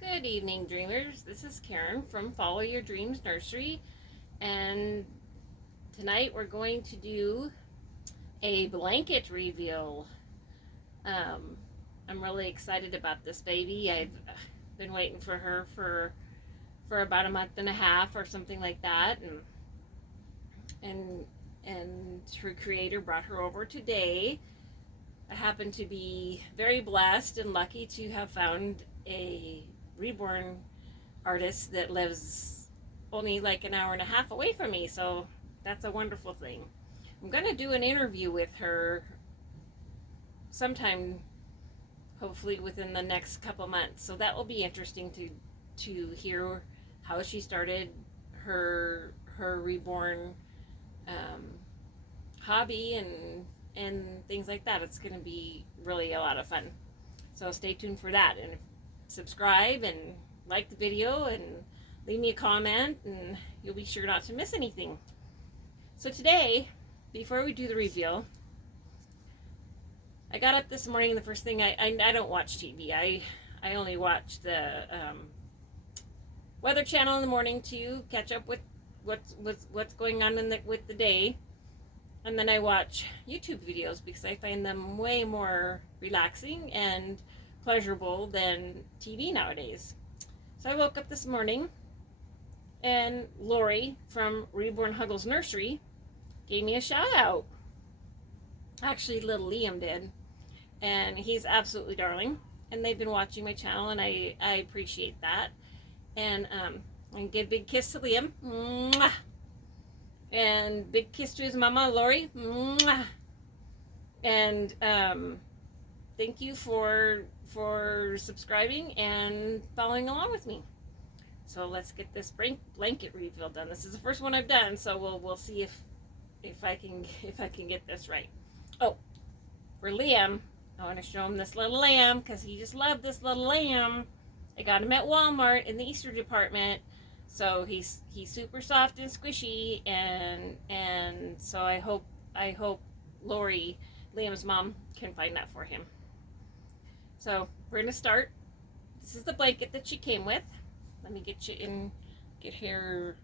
Good evening, dreamers. This is Karen from Follow Your Dreams Nursery, and tonight we're going to do a blanket reveal. I'm really excited about this baby. I've been waiting for her for about a month and a half or something like that, and her creator brought her over today. I happen to be very blessed and lucky to have found a reborn artist that lives only like an hour and a half away from me, so that's a wonderful thing. I'm going to do an interview with her sometime, hopefully within the next couple months, so that will be interesting to hear how she started her reborn hobby and things like that. It's going to be really a lot of fun, so stay tuned for that, and subscribe and like the video and leave me a comment, and you'll be sure not to miss anything. So today, before we do the reveal, I got up this morning and the first thing I don't watch TV. I only watch the Weather Channel in the morning to catch up with what's going on with the day. And then I watch YouTube videos because I find them way more relaxing and pleasurable than TV nowadays. So I woke up this morning and Lori from RebornHuggles Nursery gave me a shout out. Actually, little Liam did. And he's absolutely darling. And they've been watching my channel, and I appreciate that. And give a big kiss to Liam. Mwah! And big kiss to his mama, Lori. Mwah! And thank you for subscribing and following along with me. So let's get this blanket reveal done. This is the first one I've done, so we'll see if I can get this right. Oh, for Liam, I want to show him this little lamb because he just loved this little lamb. I got him at Walmart in the Easter department. So he's super soft and squishy, and so I hope Lori, Liam's mom, can find that for him. So we're gonna start. This is the blanket that she came with. Let me get her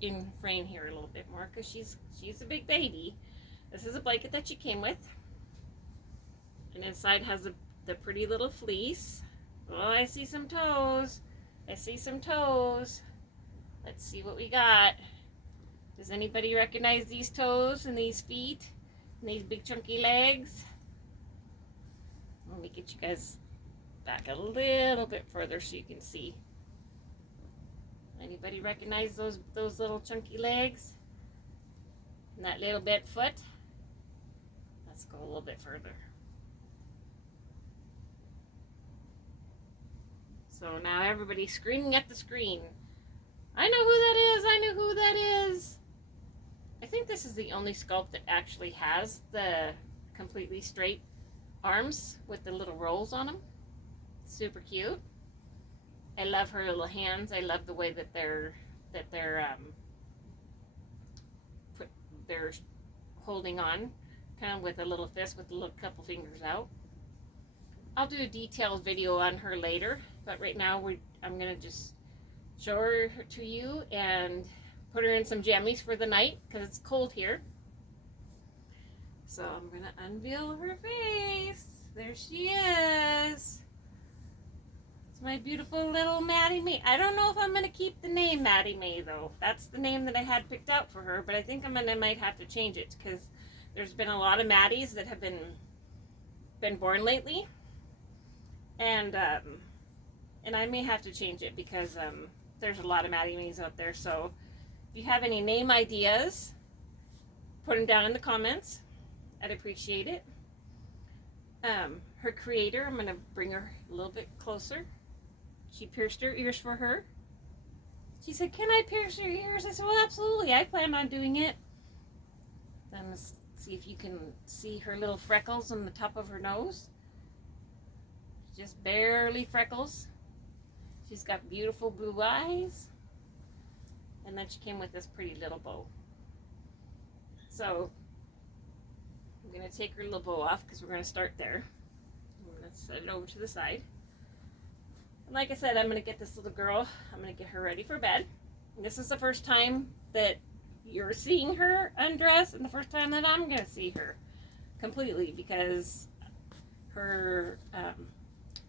in frame here a little bit more because she's a big baby. This is a blanket that she came with, and inside has the pretty little fleece. Oh, I see some toes. I see some toes. Let's see what we got. Does anybody recognize these toes and these feet and these big chunky legs? Let me get you guys back a little bit further so you can see. Anybody recognize those little chunky legs and that little bit foot? Let's go a little bit further. So now everybody's screaming at the screen. I know who that is. I know who that is. I think this is the only sculpt that actually has the completely straight arms with the little rolls on them. Super cute. I love her little hands. I love the way that they're holding on, kind of with a little fist with a little couple fingers out. I'll do a detailed video on her later, but right now I'm gonna just show her to you and put her in some jammies for the night because it's cold here. So I'm gonna unveil her face. There she is. It's my beautiful little Maddie May. I don't know if I'm gonna keep the name Maddie May though. That's the name that I had picked out for her, but I think I might have to change it because there's been a lot of Maddies that have been born lately, and I may have to change it because there's a lot of Maddie Mays out there. So if you have any name ideas, put them down in the comments. I'd appreciate it. Her creator, I'm going to bring her a little bit closer. She pierced her ears for her. She said, "Can I pierce your ears?" I said, "Well, absolutely. I plan on doing it." Then let's see if you can see her little freckles on the top of her nose. Just barely freckles. She's got beautiful blue eyes. And then she came with this pretty little bow. So I'm going to take her little bow off because we're going to start there. I'm going to set it over to the side. And like I said, I'm going to get this little girl, I'm going to get her ready for bed. And this is the first time that you're seeing her undress, and the first time that I'm going to see her completely, because her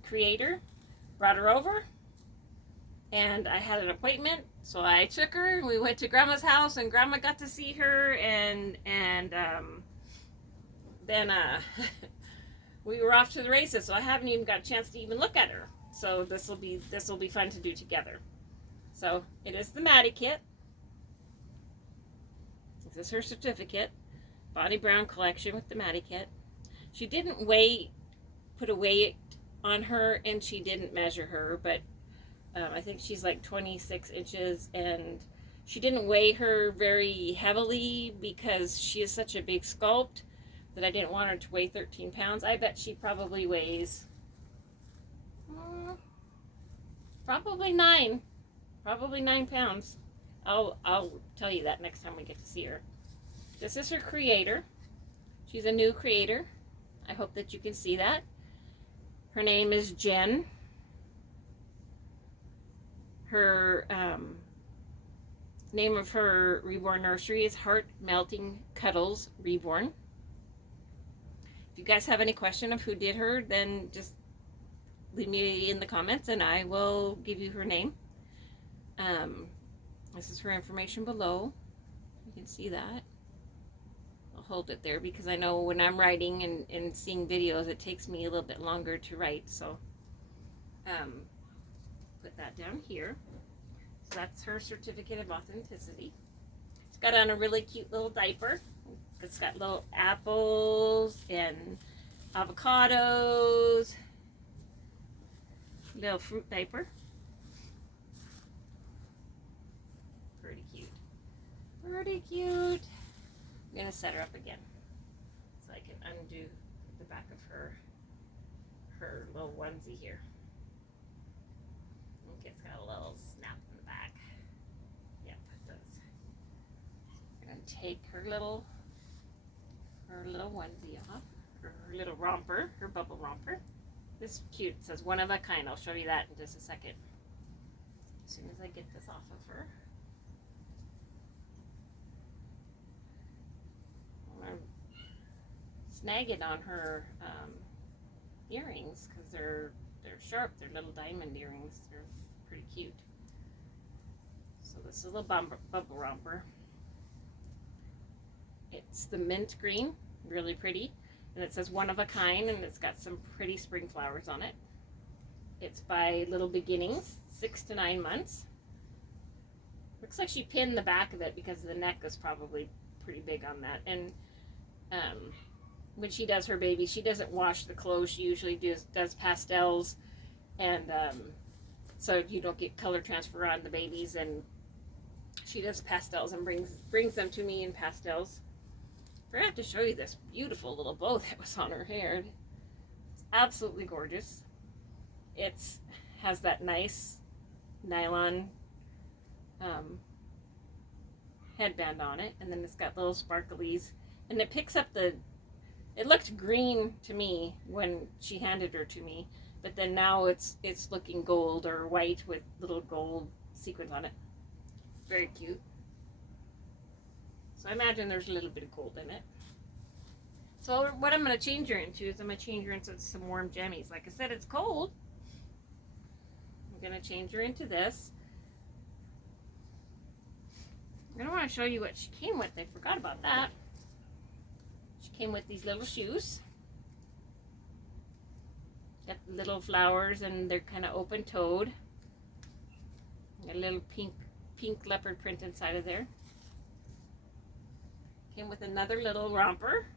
creator brought her over, and I had an appointment, so I took her, and we went to Grandma's house, and Grandma got to see her, and then we were off to the races, so I haven't even got a chance to even look at her. So this will be fun to do together. So it is the Maddie kit. This is her certificate, Bonnie Brown collection with the Maddie kit. She didn't put a weight on her, and she didn't measure her, but I think she's like 26 inches, and she didn't weigh her very heavily because she is such a big sculpt that I didn't want her to weigh 13 pounds. I bet she probably weighs probably 9 pounds. I'll tell you that next time we get to see her. This is her creator. She's a new creator. I hope that you can see that. Her name is Jen. Her name of her reborn nursery is Heart Melting Cuddles Reborn. If you guys have any question of who did her, then just leave me in the comments and I will give you her name. This is her information below. You can see that. I'll hold it there because I know when I'm writing and seeing videos, it takes me a little bit longer to write. So put that down here. So that's her certificate of authenticity. It's got on a really cute little diaper. It's got little apples and avocados. Little fruit diaper. Pretty cute. Pretty cute. I'm going to set her up again so I can undo the back of her little onesie here. Okay, it's got a little snap in the back. Yep, it does. I'm going to take her little onesie off, her little romper, her bubble romper. This is cute. It says one of a kind. I'll show you that in just a second. As soon as I get this off of her. I'm going to snag it on her earrings because they're sharp. They're little diamond earrings. They're pretty cute. So this is a little bubble romper. It's the mint green, really pretty. And it says one of a kind, and it's got some pretty spring flowers on it. It's by Little Beginnings, 6 to 9 months. Looks like she pinned the back of it because the neck is probably pretty big on that. And when she does her baby, she doesn't wash the clothes. She usually does pastels, and so you don't get color transfer on the babies. And she does pastels and brings them to me in pastels. I forgot to show you this beautiful little bow that was on her hair. It's absolutely gorgeous. It has that nice nylon headband on it, and then it's got little sparklies, and it picks up it looked green to me when she handed her to me, but then now it's looking gold or white with little gold sequins on it. Very cute. So I imagine there's a little bit of gold in it. So what I'm going to change her into is I'm going to change her into some warm jammies. Like I said, it's cold. I'm going to change her into this. I don't want to show you what she came with. I forgot about that. She came with these little shoes. Got little flowers, and they're kind of open-toed. Got a little pink leopard print inside of there. Came with another little romper.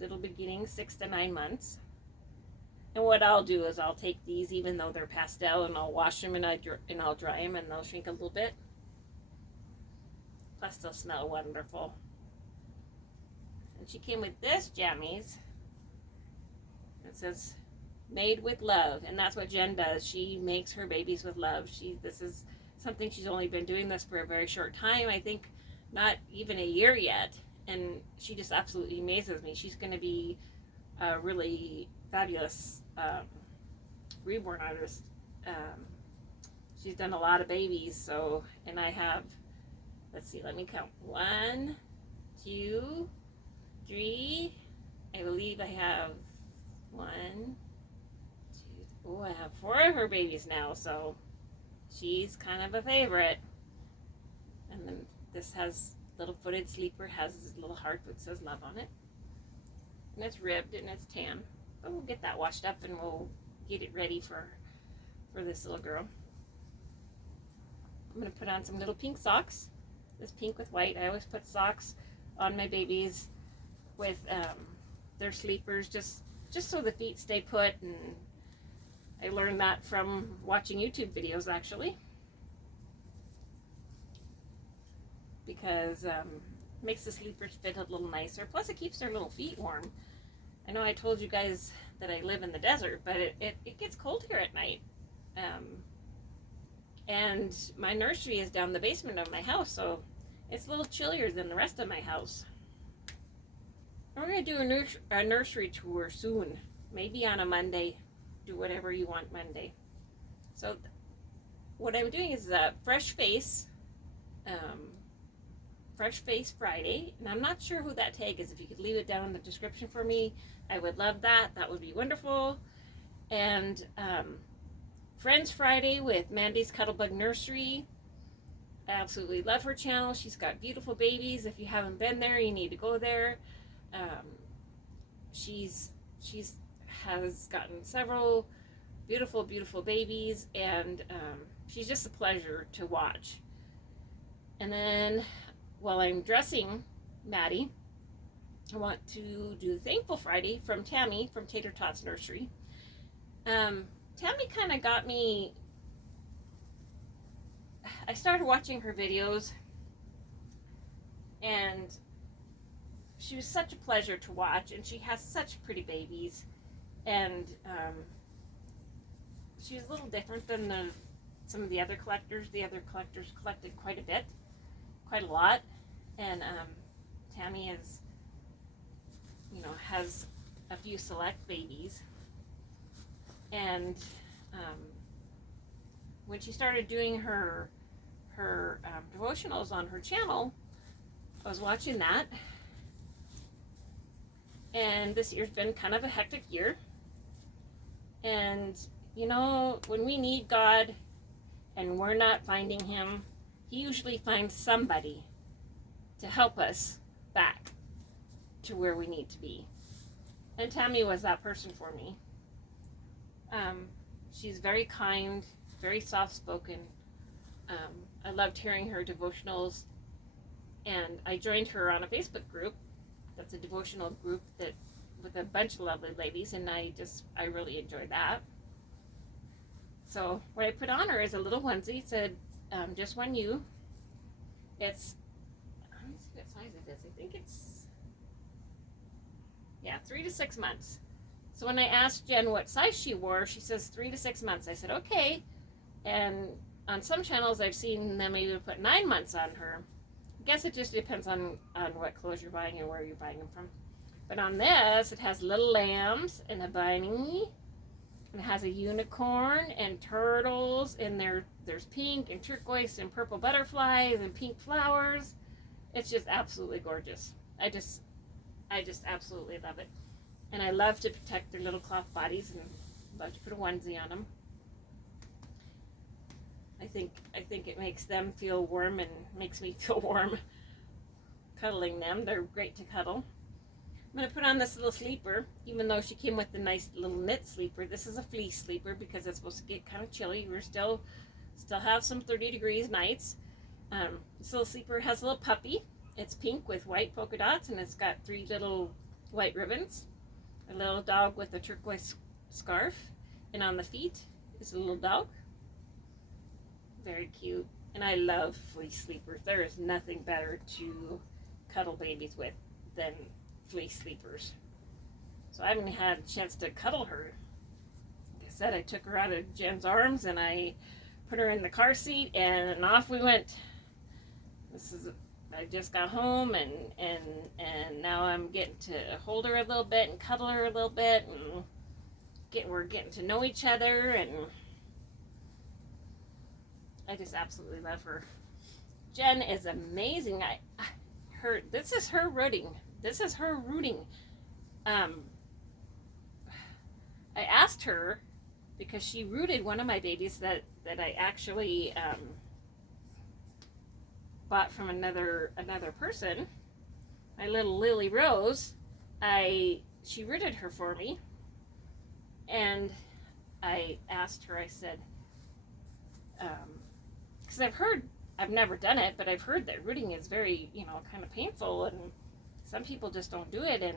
Little Beginnings, 6 to 9 months. And what I'll do is I'll take these, even though they're pastel, and I'll wash them and I'll dry them, and they'll shrink a little bit. Plus they'll smell wonderful. And she came with this jammies. It says made with love, and that's what Jen does. She makes her babies with love. This is something she's only been doing this for a very short time. I think not even a year yet, and she just absolutely amazes me. She's going to be a really fabulous reborn artist. She's done a lot of babies, so, and I have, let's see, let me count. 1, 2, 3. I believe I have 1, 2. Oh, I have 4 of her babies now, so she's kind of a favorite. And then this has little footed sleeper, has this little heart that says love on it. And it's ribbed and it's tan. But we'll get that washed up and we'll get it ready for this little girl. I'm going to put on some little pink socks. This pink with white. I always put socks on my babies with their sleepers just so the feet stay put. And I learned that from watching YouTube videos, actually. Because it makes the sleepers fit a little nicer. Plus it keeps their little feet warm. I know I told you guys that I live in the desert, but it gets cold here at night. And my nursery is down the basement of my house, so it's a little chillier than the rest of my house. We're going to do a nursery tour soon. Maybe on a Monday. Do whatever you want Monday. So what I'm doing is Fresh Face Friday. And I'm not sure who that tag is. If you could leave it down in the description for me, I would love that. That would be wonderful. And Friends Friday with Mandy's Cuddlebug Nursery. I absolutely love her channel. She's got beautiful babies. If you haven't been there, you need to go there. She's has gotten several beautiful babies, and she's just a pleasure to watch. And then while I'm dressing Maddie, I want to do Thankful Friday from Tammy from Tater Tots Nursery. Tammy kind of got me, I started watching her videos, and she was such a pleasure to watch, and she has such pretty babies, and she was a little different than some of the other collectors. The other collectors collected quite a lot, and Tammy is, has a few select babies. And when she started doing her devotionals on her channel, I was watching that. And this year's been kind of a hectic year. And, when we need God and we're not finding Him, He usually finds somebody to help us back to where we need to be. And Tammy was that person for me. She's very kind, very soft-spoken. I loved hearing her devotionals, and I joined her on a Facebook group. That's a devotional group that with a bunch of lovely ladies, and I really enjoyed that. So what I put on her is a little onesie. It said, "Just one you." It's, let me see what size it is. I think it's, 3 to 6 months. So when I asked Jen what size she wore, she says 3 to 6 months. I said, okay. And on some channels, I've seen them even put 9 months on her. I guess it just depends on what clothes you're buying and where you're buying them from. But on this, it has little lambs and a bunny. And it has a unicorn and turtles. And there's pink and turquoise and purple butterflies and pink flowers. It's just absolutely gorgeous. I just absolutely love it. And I love to protect their little cloth bodies, and love to put a onesie on them. I think it makes them feel warm and makes me feel warm cuddling them. They're great to cuddle. I'm going to put on this little sleeper, even though she came with the nice little knit sleeper. This is a fleece sleeper because it's supposed to get kind of chilly. We're still have some 30 degrees nights. This little sleeper has a little puppy. It's pink with white polka dots, and it's got 3 little white ribbons. A little dog with a turquoise scarf, and on the feet is a little dog. Very cute. And I love fleece sleepers. There is nothing better to cuddle babies with than fleece sleepers. So I haven't had a chance to cuddle her. Like I said, I took her out of Jen's arms and I put her in the car seat and off we went. I just got home and now I'm getting to hold her a little bit and cuddle her a little bit, and we're getting to know each other, and I just absolutely love her. Jen is amazing. This is her rooting. I asked her because she rooted one of my babies that I actually bought from another person. My little Lily Rose. She rooted her for me, and I asked her. I said, because I've never done it, but I've heard that rooting is very, kind of painful, and some people just don't do it, and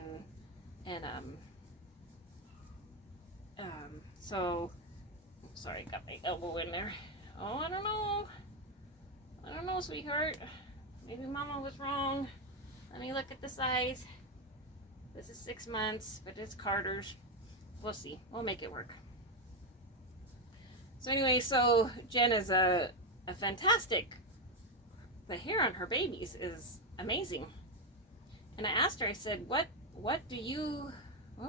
so, sorry, got my elbow in there. Oh, I don't know, sweetheart. Maybe Mama was wrong. Let me look at the size. This is 6 months, but it's Carter's. We'll see. We'll make it work. So anyway, so Jen is a fantastic. The hair on her babies is amazing. And I asked her, I said, what do you, I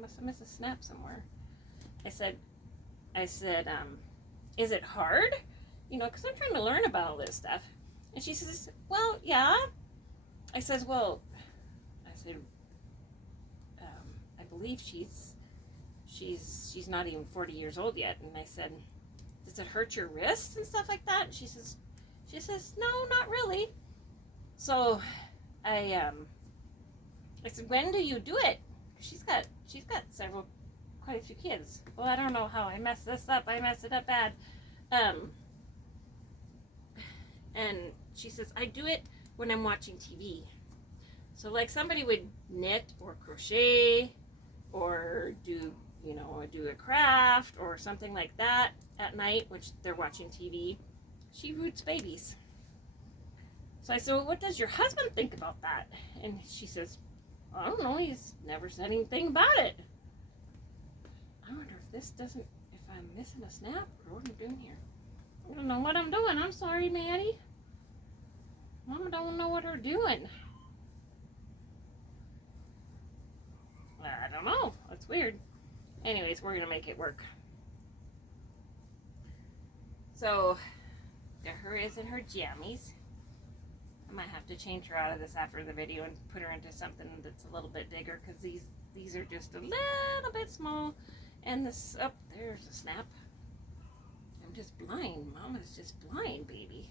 must have missed a snap somewhere. I said, is it hard? Because I'm trying to learn about all this stuff. And she says, well, yeah. I said, I believe she's not even 40 years old yet. And I said, does it hurt your wrists and stuff like that? And she says, no, not really. So I said, when do you do it? She's got quite a few kids. Well, I don't know how I messed this up. I messed it up bad. And she says, I do it when I'm watching TV. So like somebody would knit or crochet or do a craft or something like that at night, which they're watching TV. She roots babies. So I said, well, what does your husband think about that? And she says, I don't know, he's never said anything about it. I wonder if I'm missing a snap or what I'm doing here. I don't know what I'm doing. I'm sorry, Maddie. Mama don't know what we're doing. I don't know. That's weird. Anyways, we're going to make it work. So, there her is in her jammies. I might have to change her out of this after the video and put her into something that's a little bit bigger, because these are just a little bit small. And this, there's a snap. I'm just blind. Mama's just blind, baby.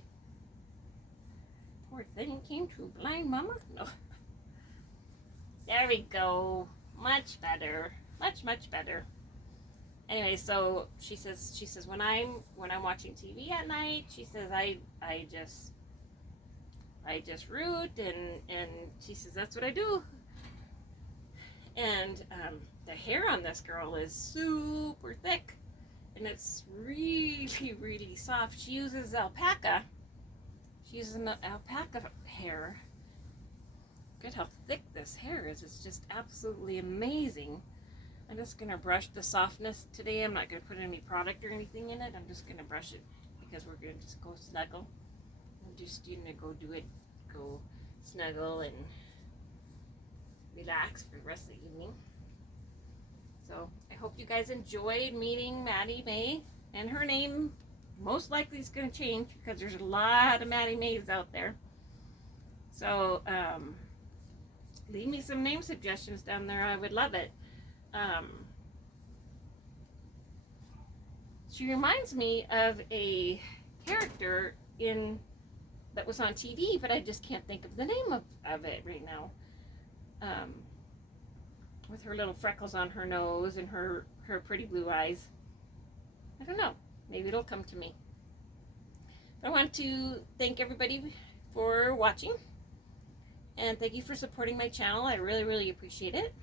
Poor thing came to blind Mama. No. There we go. Much better. Much better. Anyway, so she says when I'm watching TV at night, she says I just root, and she says that's what I do. And the hair on this girl is super thick, and it's really soft. She uses alpaca. She uses an alpaca hair. Look at how thick this hair is. It's just absolutely amazing. I'm just going to brush the softness today. I'm not going to put any product or anything in it. I'm just going to brush it because we're going to just go snuggle. I'm just going to go snuggle and relax for the rest of the evening. So I hope you guys enjoyed meeting Maddie May. And her name most likely is going to change because there's a lot of Maddie Mays out there. So leave me some name suggestions down there. I would love it. She reminds me of a character that was on TV, but I just can't think of the name of it right now. With her little freckles on her nose and her pretty blue eyes. I don't know. Maybe it'll come to me. I want to thank everybody for watching. And thank you for supporting my channel. I really appreciate it.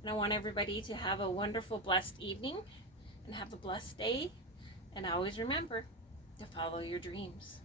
And I want everybody to have a wonderful, blessed evening. And have a blessed day. And always remember to follow your dreams.